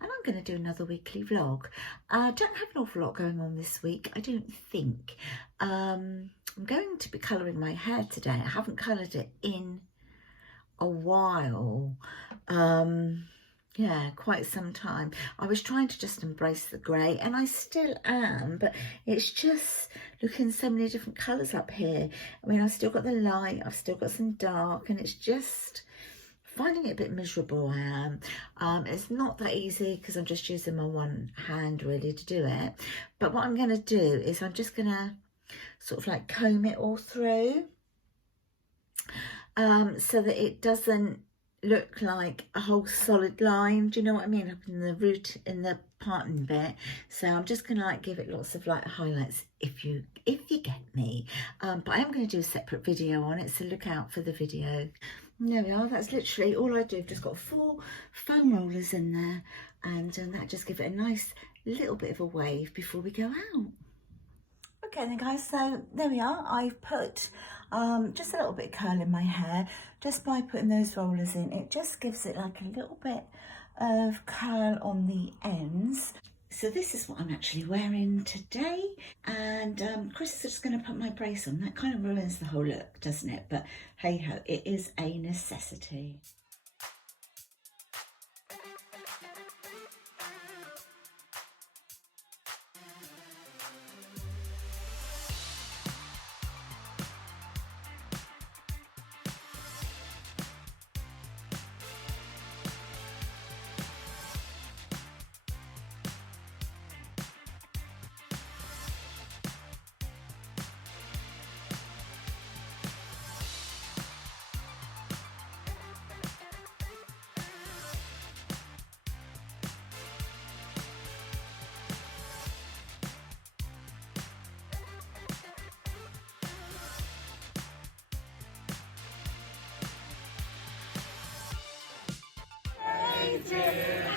and I'm going to do another weekly vlog. I don't have an awful lot going on this week, I don't think. I'm going to be colouring my hair today. I haven't coloured it in a while. Yeah, quite some time. I was trying to just embrace the grey, and I still am, but it's just looking so many different colours up here. I mean, I've still got the light, I've still got some dark, and it's just finding it a bit miserable. I am. It's not that easy because I'm just using my one hand really to do it. But what I'm going to do is I'm just going to sort of like comb it all through, so that it doesn't look like a whole solid line. Do you know what I mean? Up in the root, in the parting bit. So I'm just gonna like give it lots of like highlights, if you get me. But I am going to do a separate video on it, so look out for the video. There we are. That's literally all I do. I've just got 4 foam rollers in there, and that just give it a nice little bit of a wave before we go out. Okay then guys, so there we are. I've put just a little bit of curl in my hair just by putting those rollers in. It just gives it like a little bit of curl on the ends. So this is what I'm actually wearing today, and Chris is just going to put my brace on. That kind of ruins the whole look, doesn't it? But hey ho, it is a necessity.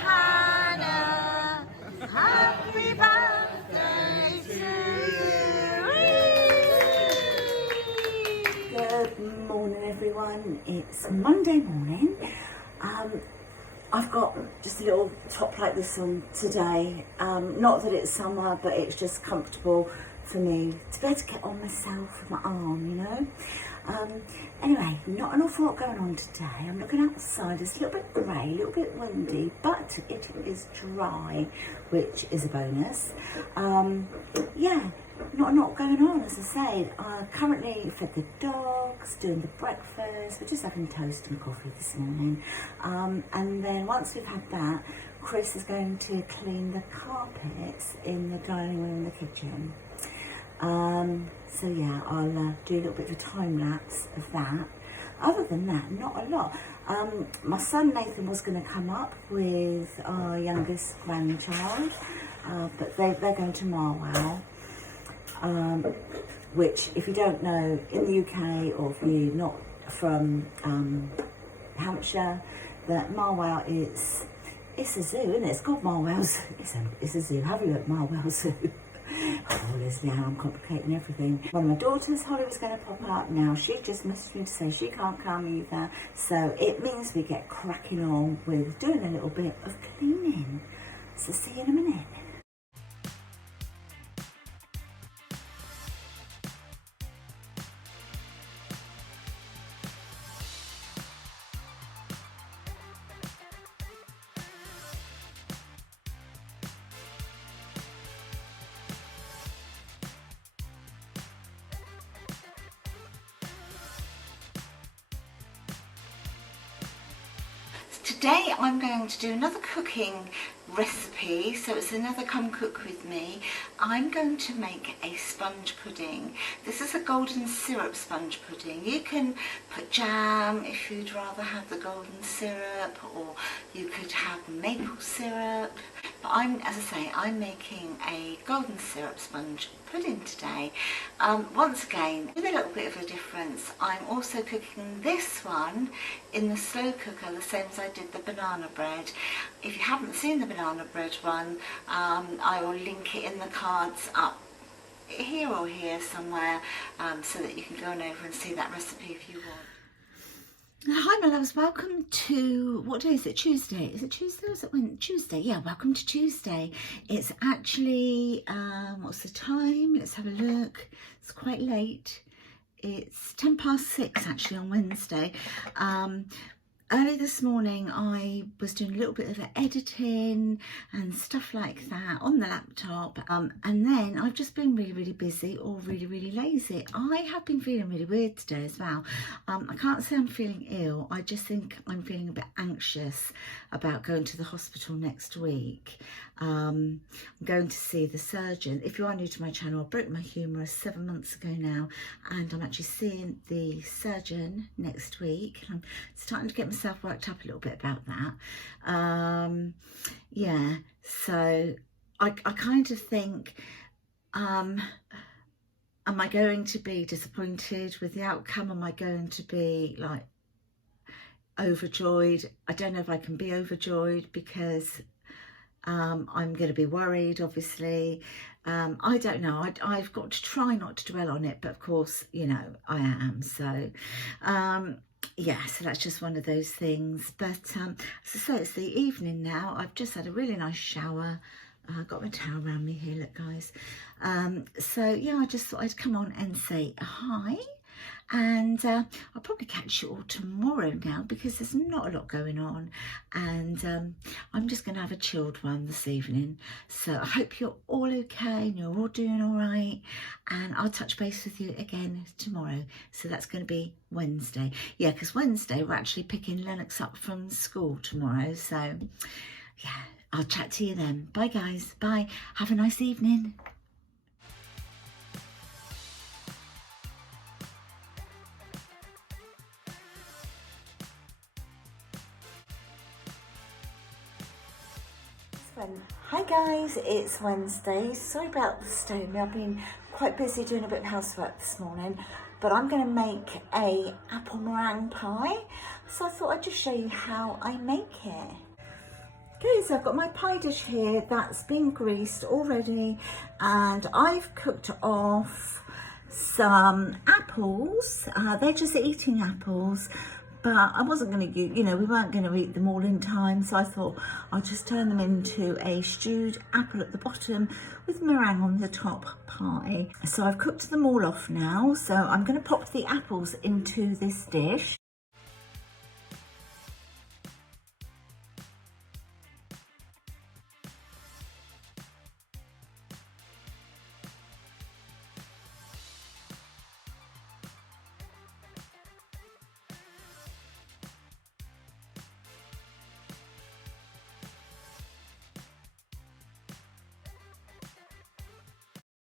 Hannah, happy birthday to you. Good morning everyone, it's Monday morning. I've got just a little top like this on today. Not that it's summer, but it's just comfortable for me to be able to get on myself with my arm, you know. Anyway, not an awful lot going on today. I'm looking outside, it's a little bit grey, a little bit windy, but it is dry, which is a bonus. Yeah, not a lot going on, as I say. I currently fed the dogs, doing the breakfast. We're just having toast and coffee this morning. And then once we've had that, Chris is going to clean the carpets in the dining room and the kitchen. So yeah, I'll do a little bit of a time lapse of that. Other than that, not a lot. My son Nathan was going to come up with our youngest grandchild, but they're going to Marwell, which, if you don't know, in the UK, or if you're not from Hampshire, that Marwell is, it's a zoo, isn't it? It's called Marwell Zoo. It's a zoo. Have a look, Marwell Zoo. Oh, Lesleyanne, I'm complicating everything. One of my daughters, Holly, was going to pop up. Now, she just messaged me to say she can't come either. So it means we get cracking on with doing a little bit of cleaning. So see you in a minute. Today I'm going to do another cooking recipe, so it's another come cook with me. I'm going to make a sponge pudding. This is a golden syrup sponge pudding. You can put jam if you'd rather have the golden syrup, or you could have maple syrup. But as I say, I'm making a golden syrup sponge pudding today. Once again, with a little bit of a difference, I'm also cooking this one in the slow cooker, the same as I did the banana bread. If you haven't seen the banana bread one, I will link it in the cards up here or here somewhere, so that you can go on over and see that recipe if you want. Hi my loves, welcome to, what day is it? Tuesday. Is it Tuesday or is it when? Tuesday, yeah, welcome to Tuesday. It's actually, what's the time? Let's have a look. It's quite late. It's 6:10 actually on Wednesday. Early this morning I was doing a little bit of editing and stuff like that on the laptop, and then I've just been really busy or really lazy. I have been feeling really weird today as well. I can't say I'm feeling ill, I just think I'm feeling a bit anxious about going to the hospital next week. I'm going to see the surgeon. If you are new to my channel, I broke my humerus 7 months ago now, and I'm actually seeing the surgeon next week. I'm starting to get myself worked up a little bit about that. Yeah, so I kind of think, am I going to be disappointed with the outcome? Am I going to be like overjoyed? I don't know if I can be overjoyed because I'm going to be worried, obviously. I don't know. I've got to try not to dwell on it, but of course, you know, I am. So, yeah, so that's just one of those things. But as I say, it's the evening now. I've just had a really nice shower. I've got my towel around me here, look, guys. So, yeah, I just thought I'd come on and say hi. And I'll probably catch you all tomorrow now because there's not a lot going on, and I'm just going to have a chilled one this evening. So I hope you're all okay and you're all doing all right, and I'll touch base with you again tomorrow. So that's going to be Wednesday. Yeah, because Wednesday we're actually picking Lennox up from school tomorrow. So yeah, I'll chat to you then. Bye guys, bye, have a nice evening. Hi guys, it's Wednesday. Sorry about the stone. I've been quite busy doing a bit of housework this morning, but I'm going to make a apple meringue pie. So I thought I'd just show you how I make it. Okay, so I've got my pie dish here that's been greased already, and I've cooked off some apples. They're just eating apples, but I wasn't going to, you know, we weren't going to eat them all in time, so I thought I'll just turn them into a stewed apple at the bottom with meringue on the top pie. So I've cooked them all off now, so I'm going to pop the apples into this dish.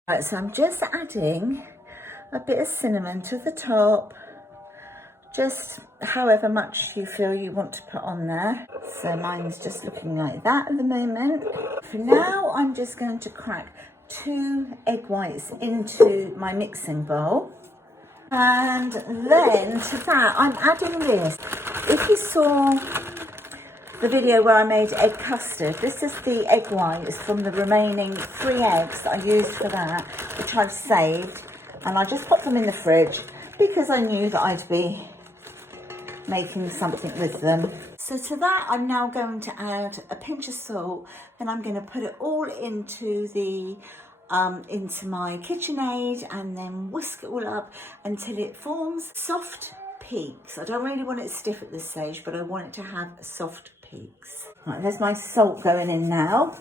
Right, so I'm just adding a bit of cinnamon to the top, just however much you feel you want to put on there. So mine's just looking like that at the moment. For now, I'm just going to crack 2 egg whites into my mixing bowl. And then to that, I'm adding this. If you saw the video where I made egg custard, this is the egg whites from the remaining 3 eggs that I used for that, which I've saved, and I just popped them in the fridge because I knew that I'd be making something with them. So to that, I'm now going to add a pinch of salt, and I'm going to put it all into the into my KitchenAid, and then whisk it all up until it forms soft peaks. I don't really want it stiff at this stage, but I want it to have soft peaks. Right, there's my salt going in now.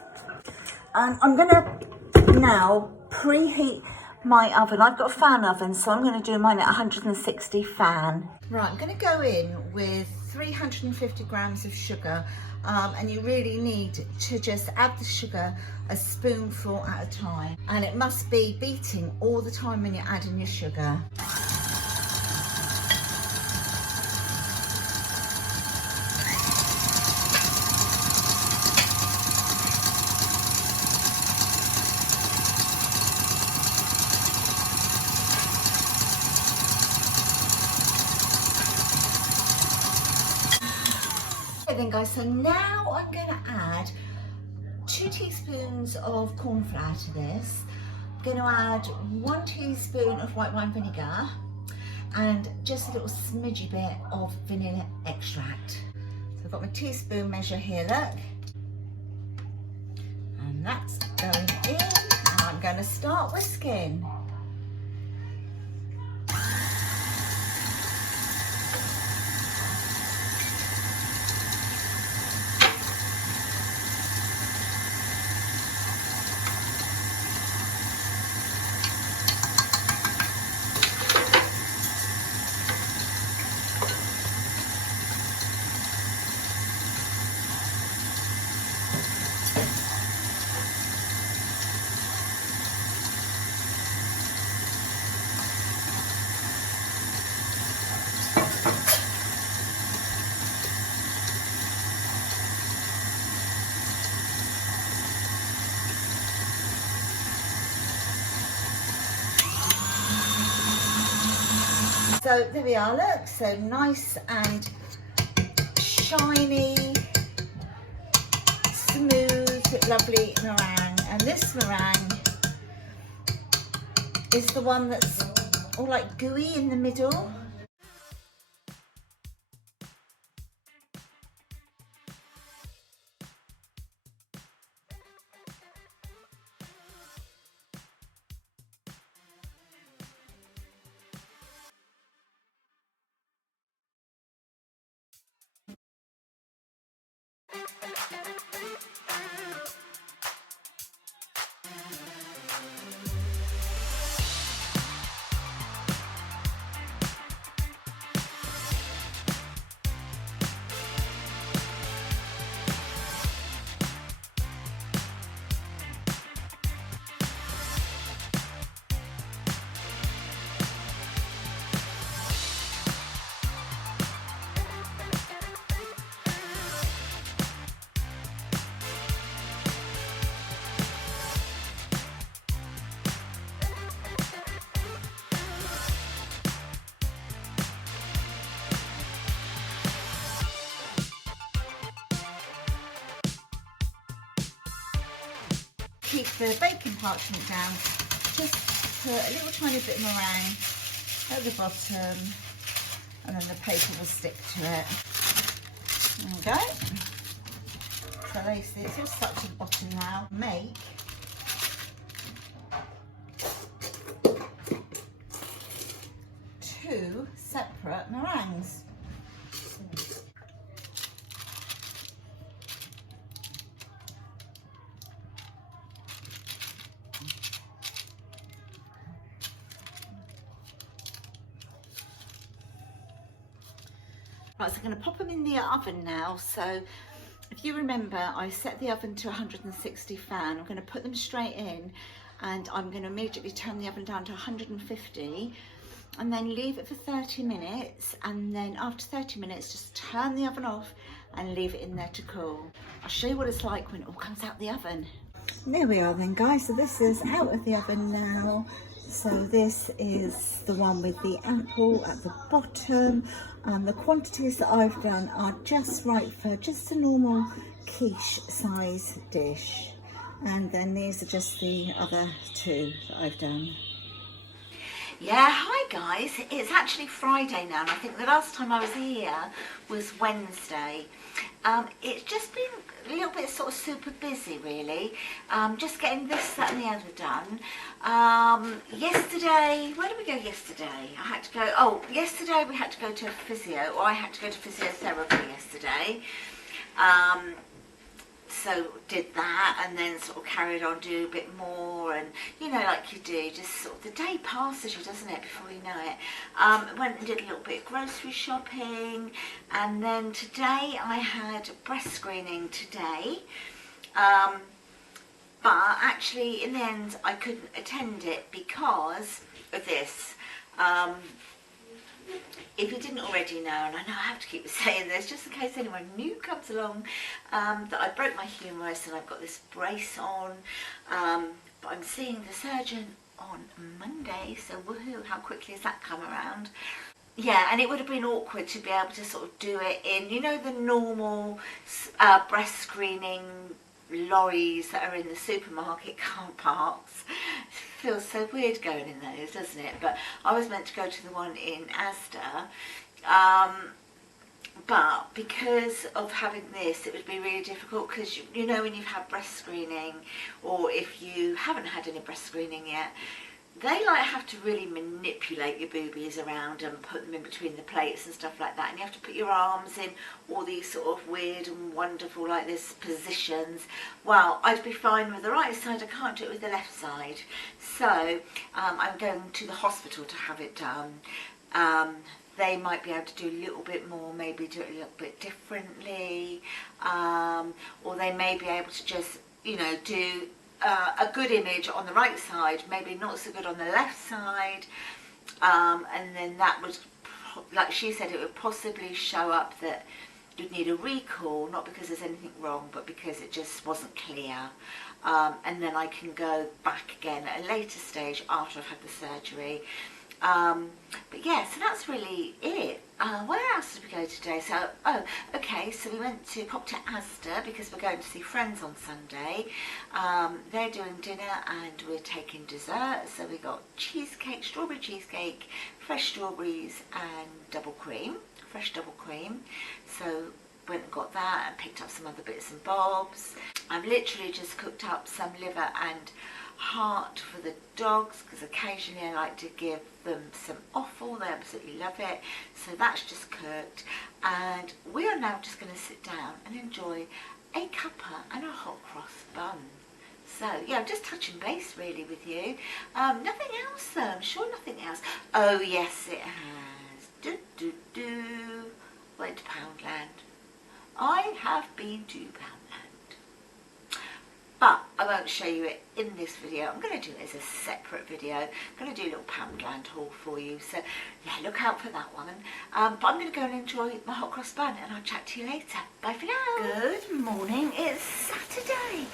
And I'm going to now preheat my oven. I've got a fan oven, so I'm going to do mine at 160 fan. Right, I'm going to go in with 350 grams of sugar, and you really need to just add the sugar a spoonful at a time, and it must be beating all the time when you're adding your sugar. Then guys, so now I'm going to add 2 teaspoons of corn flour to this. I'm going to add 1 teaspoon of white wine vinegar, and just a little smidgy bit of vanilla extract. So I've got my teaspoon measure here, look. And that's going in, and I'm going to start whisking. So there we are, look, so nice and shiny, smooth, lovely meringue. And this meringue is the one that's all like gooey in the middle. Keep the baking parchment down, just put a little tiny bit of meringue at the bottom, and then the paper will stick to it. There we go. So they see it's all stuck to the bottom now. Make two separate meringues. Right, so I'm going to pop them in the oven now. So if you remember, I set the oven to 160 fan. I'm going to put them straight in, and I'm going to immediately turn the oven down to 150 and then leave it for 30 minutes. And then after 30 minutes, just turn the oven off and leave it in there to cool. I'll show you what it's like when it all comes out the oven. There we are then, guys. So this is out of the oven now. So this is the one with the apple at the bottom. The quantities that I've done are just right for just a normal quiche size dish. And then these are just the other two that I've done. Yeah, hi guys. It's actually Friday now, and I think the last time I was here was Wednesday. It's just been a little bit sort of super busy really, just getting this, that and the other done. Yesterday, where did we go yesterday? Yesterday we had to go to physio, or I had to go to physiotherapy yesterday. So did that, and then sort of carried on doing a bit more, and you know, like you do, just sort of the day passes you, doesn't it, before you know it. Went and did a little bit of grocery shopping, and then today I had breast screening today, but actually in the end I couldn't attend it because of this. If you didn't already know, and I know I have to keep saying this just in case anyone new comes along, that I broke my humerus and I've got this brace on, but I'm seeing the surgeon on Monday, so woohoo, how quickly has that come around? Yeah, and it would have been awkward to be able to sort of do it in, you know, the normal breast screening lorries that are in the supermarket car parks. feels so weird going in those, doesn't it? But I was meant to go to the one in Asda, but because of having this, it would be really difficult, because you know, when you've had breast screening, or if you haven't had any breast screening yet, they like have to really manipulate your boobies around and put them in between the plates and stuff like that, and you have to put your arms in all these sort of weird and wonderful like this positions. Well, I'd be fine with the right side, I can't do it with the left side. So I'm going to the hospital to have it done. They might be able to do a little bit more, maybe do it a little bit differently, or they may be able to just, you know, do a good image on the right side, maybe not so good on the left side, and then that would, like she said, it would possibly show up that you'd need a recall, not because there's anything wrong, but because it just wasn't clear. And then I can go back again at a later stage after I've had the surgery. But yeah, so that's really it. Where else did we go today? So, okay, so we popped to Asda because we're going to see friends on Sunday. They're doing dinner and we're taking dessert. So we got cheesecake, strawberry cheesecake, fresh strawberries and fresh double cream. So went and got that and picked up some other bits and bobs. I've literally just cooked up some liver and heart for the dogs, because occasionally I like to give them some offal. They absolutely love it. So that's just cooked, and we are now just going to sit down and enjoy a cuppa and a hot cross bun. So yeah, I'm just touching base really with you. Nothing else though, I'm sure nothing else. Oh yes, it has. Went to Poundland. I have been to Poundland, but I won't show you it in this video. I'm going to do it as a separate video. I'm going to do a little Poundland haul for you, so yeah, look out for that one. But I'm going to go and enjoy my hot cross bun, and I'll chat to you later. Bye for now. Good morning, it's Saturday.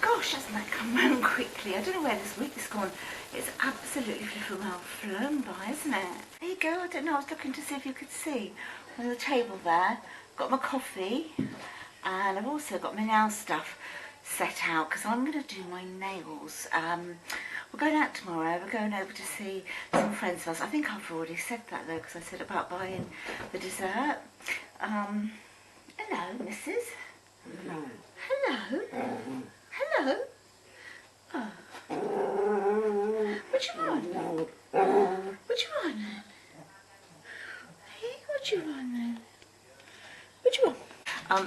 Gosh, hasn't that come round quickly? I don't know where this week has gone. It's absolutely flown by, isn't it? There you go. I don't know, I was looking to see if you could see on the table there. Got my coffee, and I've also got my nail stuff set out because I'm going to do my nails. We're going out tomorrow. We're going over to see some friends of us. I think I've already said that though, because I said about buying the dessert. Hello, missus. Hello. Hello. Hello. Oh. What you want? What you want? Hey, what you want then? What you want?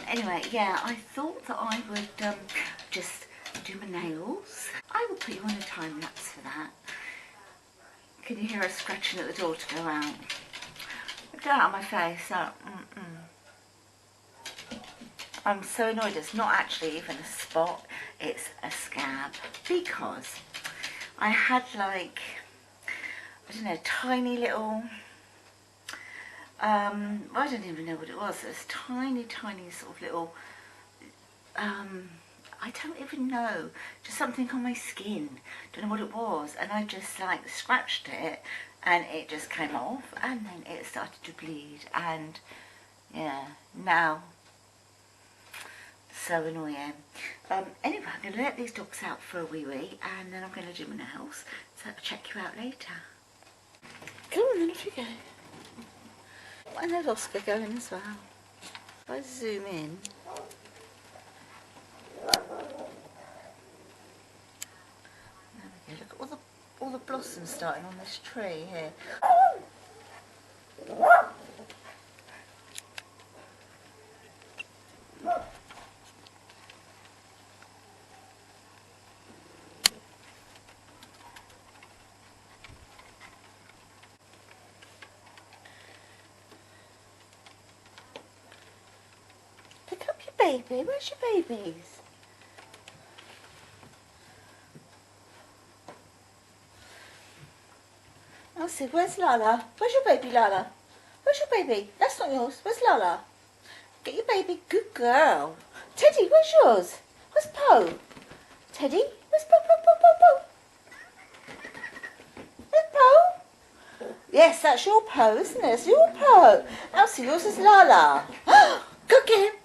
Anyway, yeah, I thought that I would just do my nails. I will put you on a time lapse for that. Can you hear us scratching at the door to go out? Get out of my face. I'm so annoyed. It's not actually even a spot, it's a scab, because I had like, I don't know, tiny little, I don't even know what it was. It was tiny sort of little, I don't even know, just something on my skin. Don't know what it was, and I just like scratched it and it just came off, and then it started to bleed, and yeah, now so annoying. Anyway, I'm going to let these dogs out for a wee and then I'm going to do my nails, so I'll check you out later. Come on then, off you go. And there's Oscar going as well. If I zoom in, there we go. Look at all the blossoms starting on this tree here. Pick up your baby. Where's your babies? Elsie, where's Lala? Where's your baby, Lala? Where's your baby? That's not yours. Where's Lala? Get your baby. Good girl. Teddy, where's yours? Where's Poe? Teddy? Where's Poe? Where's Poe? Yes, that's your Poe, isn't it? It's your Poe. Elsie, yours is Lala. Go get him.